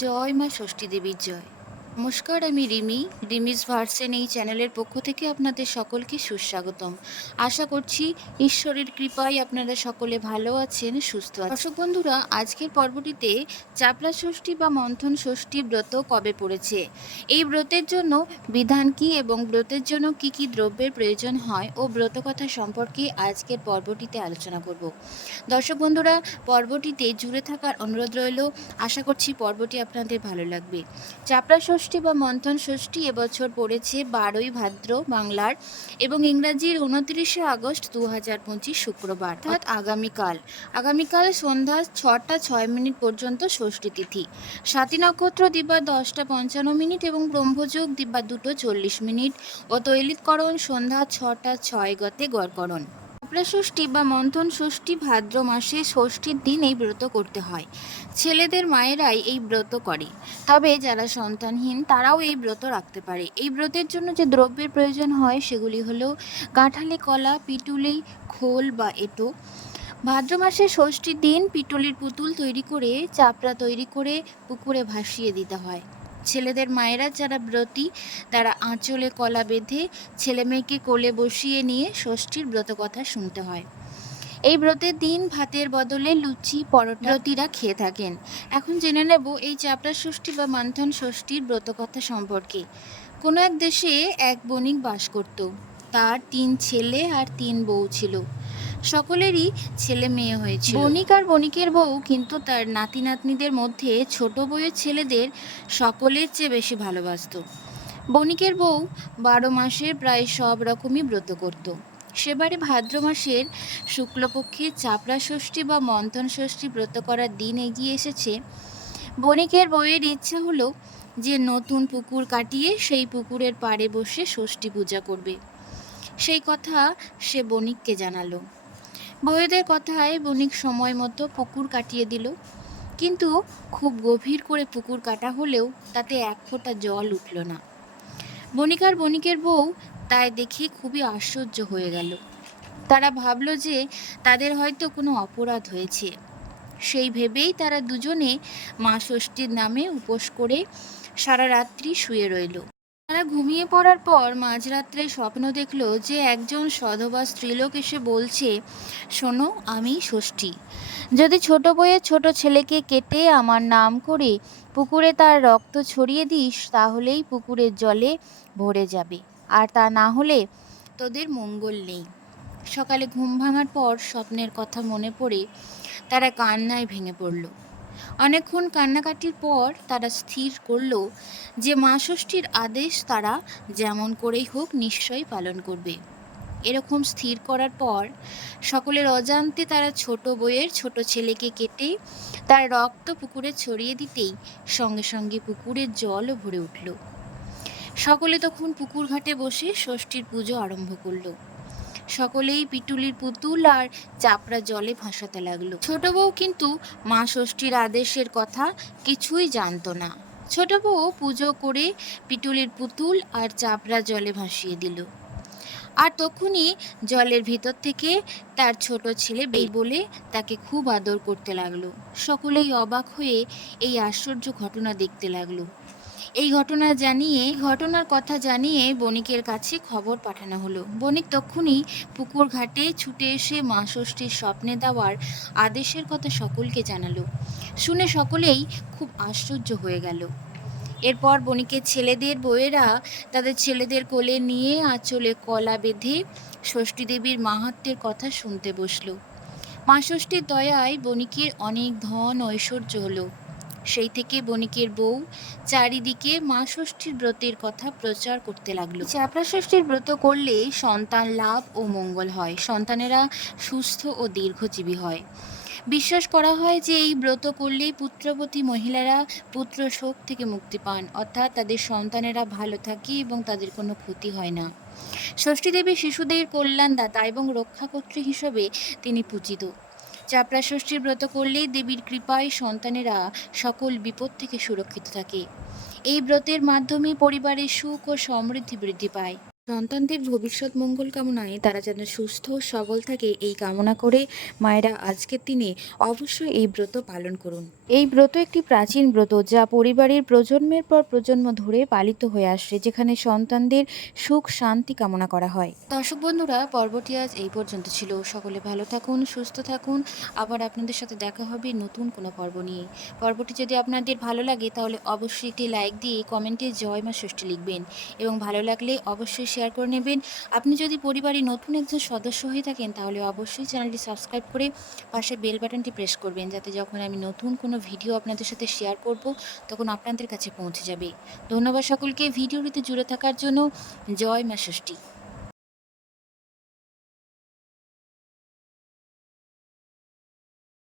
জয় মা ষষ্ঠী দেবীর জয়। নমস্কার, আমি রিমি। রিমিস ভার্সেন এই চ্যানেলের পক্ষ থেকে আপনাদের সকলকে সুস্বাগতম। আশা করছি ঈশ্বরের কৃপায় আপনারা সকলে ভালো আছেন, সুস্থ আছেন। দর্শক বন্ধুরা, আজকের পর্বটিতে চাপলা ষষ্ঠী বা মন্থন ষষ্ঠী ব্রত কবে পড়েছে? এই ব্রতের জন্য বিধান কি এবং ব্রতের জন্য কি কি দ্রব্যের প্রয়োজন হয় ও ব্রত কথা সম্পর্কে আজকের পর্বটিতে আলোচনা করব। দর্শক বন্ধুরা, পর্বটিতে জুড়ে থাকার অনুরোধ রইল। আশা করছি পর্বটি আপনাদের ভালো লাগবে। ষষ্ঠী বা মন্থন ষষ্ঠী এবছর পড়েছে বারোই ভাদ্র বাংলার এবং ইংরাজির উনত্রিশে আগস্ট দু হাজার পঁচিশ শুক্রবার, অর্থাৎ আগামীকাল। আগামীকাল সন্ধ্যা ছটা ছয় মিনিট পর্যন্ত ষষ্ঠী তিথি। সাতী নক্ষত্র দিবা দশটা পঞ্চান্ন মিনিট এবং ব্রহ্মযোগ দিবা দুটো চল্লিশ মিনিট। ও তৈলিতকরণ সন্ধ্যা ছটা ছয় গতে গড়করণ চাপড়া ষষ্ঠী বা মন্থন ষষ্ঠী ভাদ্র মাসে ষষ্ঠীর দিন এই ব্রত করতে হয়। ছেলেদের মায়েরাই এই ব্রত করে। তবে যারা সন্তানহীন, তারাও এই ব্রত রাখতে পারে। এই ব্রতের জন্য যে দ্রব্যের প্রয়োজন হয়, সেগুলি হলো কাঁঠালি কলা, পিটুলি, খোল বা এটো। ভাদ্র মাসে ষষ্ঠীর দিন পিটুলির পুতুল তৈরি করে, চাপড়া তৈরি করে পুকুরে ভাসিয়ে দিতে হয়। ছেলেদের মায়েরা যারা ব্রতী, তারা আঁচলে কলা বেঁধে ছেলে মেয়েকে কোলে বসিয়ে নিয়ে ষষ্ঠীর ব্রত কথা শুনতে হয়। এই ব্রতের দিন ভাতের বদলে লুচি, পরোটা খেয়ে থাকেন। এখন জেনে নেব এই চাপড়া ষষ্ঠী বা মান্থন ষষ্ঠীর ব্রত কথা সম্পর্কে। কোনো এক দেশে এক বণিক বাস করত। তার তিন ছেলে আর তিন বউ ছিল। সকলেরই ছেলে মেয়ে হয়েছে বণিক আর বণিকের বউ কিন্তু তার নাতি নাতনিদের মধ্যে ছোট বউয়ের ছেলেদের সকলের চেয়ে বেশি ভালোবাসতো। বণিকের বউ বারো মাসের প্রায় সব রকমই ব্রত করত। সেবারে ভাদ্র মাসের শুক্লপক্ষের চাপড়া ষষ্ঠী বা মন্থন ষষ্ঠী ব্রত করার দিন এগিয়ে এসেছে। বণিকের বউয়ের ইচ্ছা হলো যে নতুন পুকুর কাটিয়ে সেই পুকুরের পাড়ে বসে ষষ্ঠী পূজা করবে। সেই কথা সে বণিককে জানালো। বউয়েদের কথায় বণিক সময় মতো পুকুর কাটিয়ে দিল। কিন্তু খুব গভীর করে পুকুর কাটা হলেও তাতে এক ফোঁটা জল উঠল না। বণিক আর বণিকের বউ তাই দেখে খুবই আশ্চর্য হয়ে গেল। তারা ভাবলো যে তাদের হয়তো কোনো অপরাধ হয়েছে। সেই ভেবেই তারা দুজনে মা ষষ্ঠীর নামে উপোস করে সারা রাত্রি শুয়ে রইল। তারা ঘুমিয়ে পড়ার পর মাঝরাত্রে স্বপ্ন দেখল যে একজন সধবা স্ত্রীলোক এসে বলছে, শোনো, আমি ষষ্ঠী। যদি ছোট বইয়ের ছোট ছেলেকে কেটে আমার নাম করে পুকুরে তার রক্ত ছড়িয়ে দিস, তাহলেই পুকুরের জলে ভরে যাবে। আর তা না হলে তোদের মঙ্গল নেই। সকালে ঘুম ভাঙার পর স্বপ্নের কথা মনে পড়ে তারা কান্নায় ভেঙে পড়ল। অনেকক্ষণ কান্নাকাটির পর তারা স্থির করল যে মা ষষ্ঠীর আদেশ তারা যেমন করেই হোক নিশ্চয়ই পালন করবে। এরকম স্থির করার পর সকলের অজান্তে তারা ছোট বইয়ের ছোট ছেলেকে কেটে তার রক্ত পুকুরে ছড়িয়ে দিতেই সঙ্গে সঙ্গে পুকুরের জলও ভরে উঠল। সকলে তখন পুকুর ঘাটে বসে ষষ্ঠীর পুজো আরম্ভ করল। সকলেই পিটুলির পুতুল আর চাপড়া জলে ভাসাতে লাগল। ছোট বউ কিন্তু মা ষষ্ঠীর আদেশের কথা কিছুই জানতো না। ছোট বউ পুজো করে পিটুলির পুতুল আর চাপড়া জলে ভাসিয়ে দিল। আর তখনই জলের ভিতর থেকে তার ছোট ছেলে বেই বলে তাকে খুব আদর করতে লাগল। সকলেই অবাক হয়ে এই আশ্চর্য ঘটনা দেখতে লাগল। এই ঘটনা জানিয়ে, ঘটনার কথা জানিয়ে বণিকের কাছে খবর পাঠানো হলো। বণিক তক্ষুনি পুকুর ঘাটে ছুটে এসে মা ষষ্ঠীর স্বপ্নে দেওয়ার আদেশের কথা সকলকে জানালো। শুনে সকলেই খুব আশ্চর্য হয়ে গেল। এরপর বণিকের ছেলেদের বউয়েরা তাদের ছেলেদের কোলে নিয়ে আঁচলে কলা বেঁধে ষষ্ঠী দেবীর মাহাত্মের কথা শুনতে বসল। মা ষষ্ঠীর দয়ায় বণিকের অনেক ধন ঐশ্বর্য হলো। সেই থেকে বণিকের বউ চারিদিকে মা ষষ্ঠীর ব্রতের কথা প্রচার করতে লাগল। চাপড়া ষষ্ঠীর ব্রত করলে সন্তান লাভ ও মঙ্গল হয়। সন্তানেরা সুস্থ ও দীর্ঘজীবী হয়। বিশ্বাস করা হয় যে এই ব্রত করলেই পুত্রবতী মহিলারা পুত্র শোক থেকে মুক্তি পান। অর্থাৎ তাদের সন্তানেরা ভালো থাকে এবং তাদের কোনো ক্ষতি হয় না। ষষ্ঠী দেবী শিশুদের কল্যাণদাতা এবং রক্ষাকর্ত্রী হিসেবে তিনি পূজিত। চাপড়া ষষ্ঠীর ব্রত করলে দেবীর কৃপায় সন্তানেরা সকল বিপদ থেকে সুরক্ষিত থাকে। এই ব্রতের মাধ্যমে পরিবারের সুখ ও সমৃদ্ধি বৃদ্ধি পায়। সন্তানদের ভবিষ্যৎ মঙ্গল কামনায় তারা যেন সুস্থ সবল থাকে এই কামনা করে মায়েরা আজকের দিনে অবশ্যই এই ব্রত পালন করুন। এই ব্রত একটি প্রাচীন ব্রত যা পরিবারের প্রজন্মের পর প্রজন্ম ধরে পালিত হয়ে আসছে, যেখানে সন্তানদের সুখ শান্তি কামনা করা হয়। দর্শক বন্ধুরা, পর্বটি আজ এই পর্যন্ত ছিল। সকলে ভালো থাকুন, সুস্থ থাকুন। আবার আপনাদের সাথে দেখা হবে নতুন কোনো পর্ব নিয়ে। পর্বটি যদি আপনাদের ভালো লাগে, তাহলে অবশ্যই একটি লাইক দিয়ে কমেন্টে জয় মা ষষ্ঠী লিখবেন। এবং ভালো লাগলে অবশ্যই শেয়ার করে নেবেন। আপনি যদি পরিবারে নতুন একজন সদস্য হয়ে থাকেন, তাহলে অবশ্যই চ্যানেলটি সাবস্ক্রাইব করে পাশে বেল বাটনটি প্রেস করবেন, যাতে যখন আমি নতুন কোনো ভিডিও আপনাদের সাথে শেয়ার করব, তখন আপনাদের কাছে পৌঁছে যাবে। ধন্যবাদ সকলকে। ভিডিওটিতে জুড়ে থাকার জন্য জয় মা ষষ্ঠী।